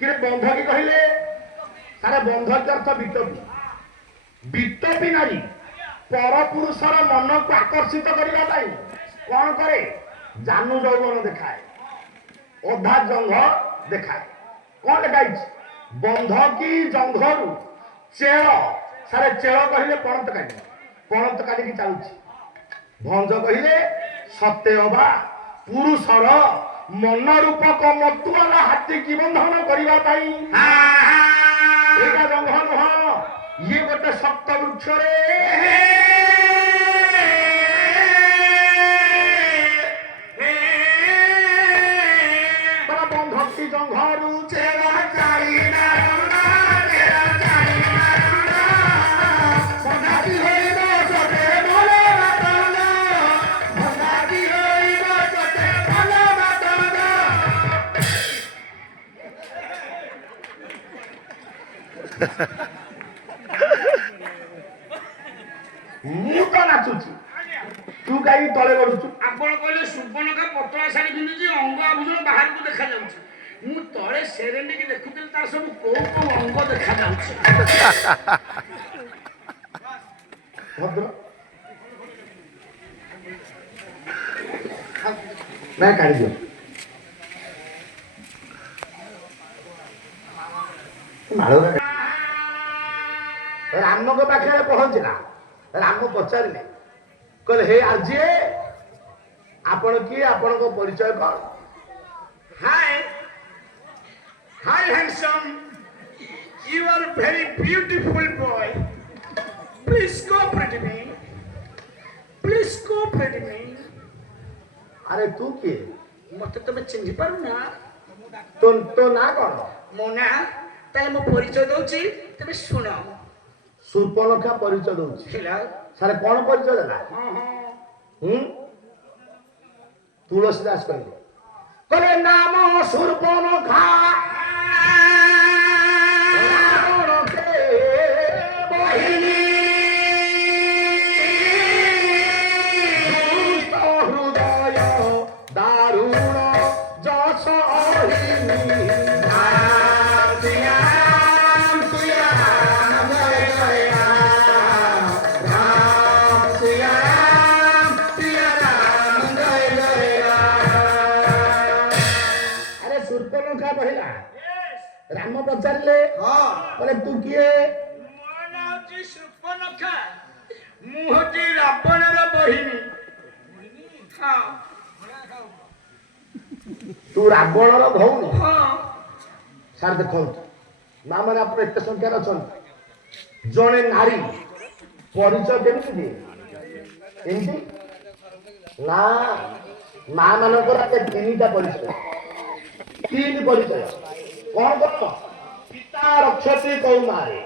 कि बंधकी कहले सारे बंधक अर्थ विटपी विटपी नारी पर पुरुषर मन को आकर्षित करने कौन करे जानू जौवन देखाए अधा जंघ देखाए कौन देखाई बंधकी जंघरू चेल सारे चेल कहले पणत काढ़ी चलुची भंज कहले सत्यवा पुरुषर मन रूपक मतुआला हाथी की बंधन करने जंघ नुह ये गोटे सप्त वृक्ष बंधकी जंघरू चेला ମୁଁ ତ ନାଚୁଛି ତୁ କାହିଁକି ତଳେ ଗଡୁଛୁ ଆପଣ କହିଲେ ସୁବର୍ଣ୍ଣକା ପତଳା ଶାଢୀ ପିନ୍ଧିଛି ଅଙ୍ଗ ଆଭୂଷଣ ବାହାରକୁ ଦେଖାଯାଉଛି ମୁଁ ତଳେ ସେରେଣ୍ଡିକି ଦେଖୁଥିଲି ତାର ସବୁ କୋଉ କୋଉ ଅଙ୍ଗ ଦେଖାଯାଉଛି ଭଦ୍ର ନା କାଢିଦିଅ राम पाखे पहुंचला राम पचारे कहले हे आज आपण किए आपण को परिचय कौन hi hi handsome you are very beautiful boy please cooperate me please cooperate me अरे तू किए मत तमे चिन्हि पारु ना तो ना कौन मो ना ताले मो परिचय दउची तमे सुनो सूर्पनखा परिचय दउची सारे कौन परिचय देला तुलसीदास कहले नाम सूर्पनखा रावण के बहिनी हृदय दारुण जस राम पचारे बोले तू किए सुर्पनखा मुहती रावणर बहिनी तू रावणर भौणी हाँ सार देखो ना मैंने आप एत संख्यार अच्छा जड़े नारी परिचय केमी दिए ना माँ मानकर तीन परिचय तीन परिचय कौन कौन पिता रक्षती कौमारे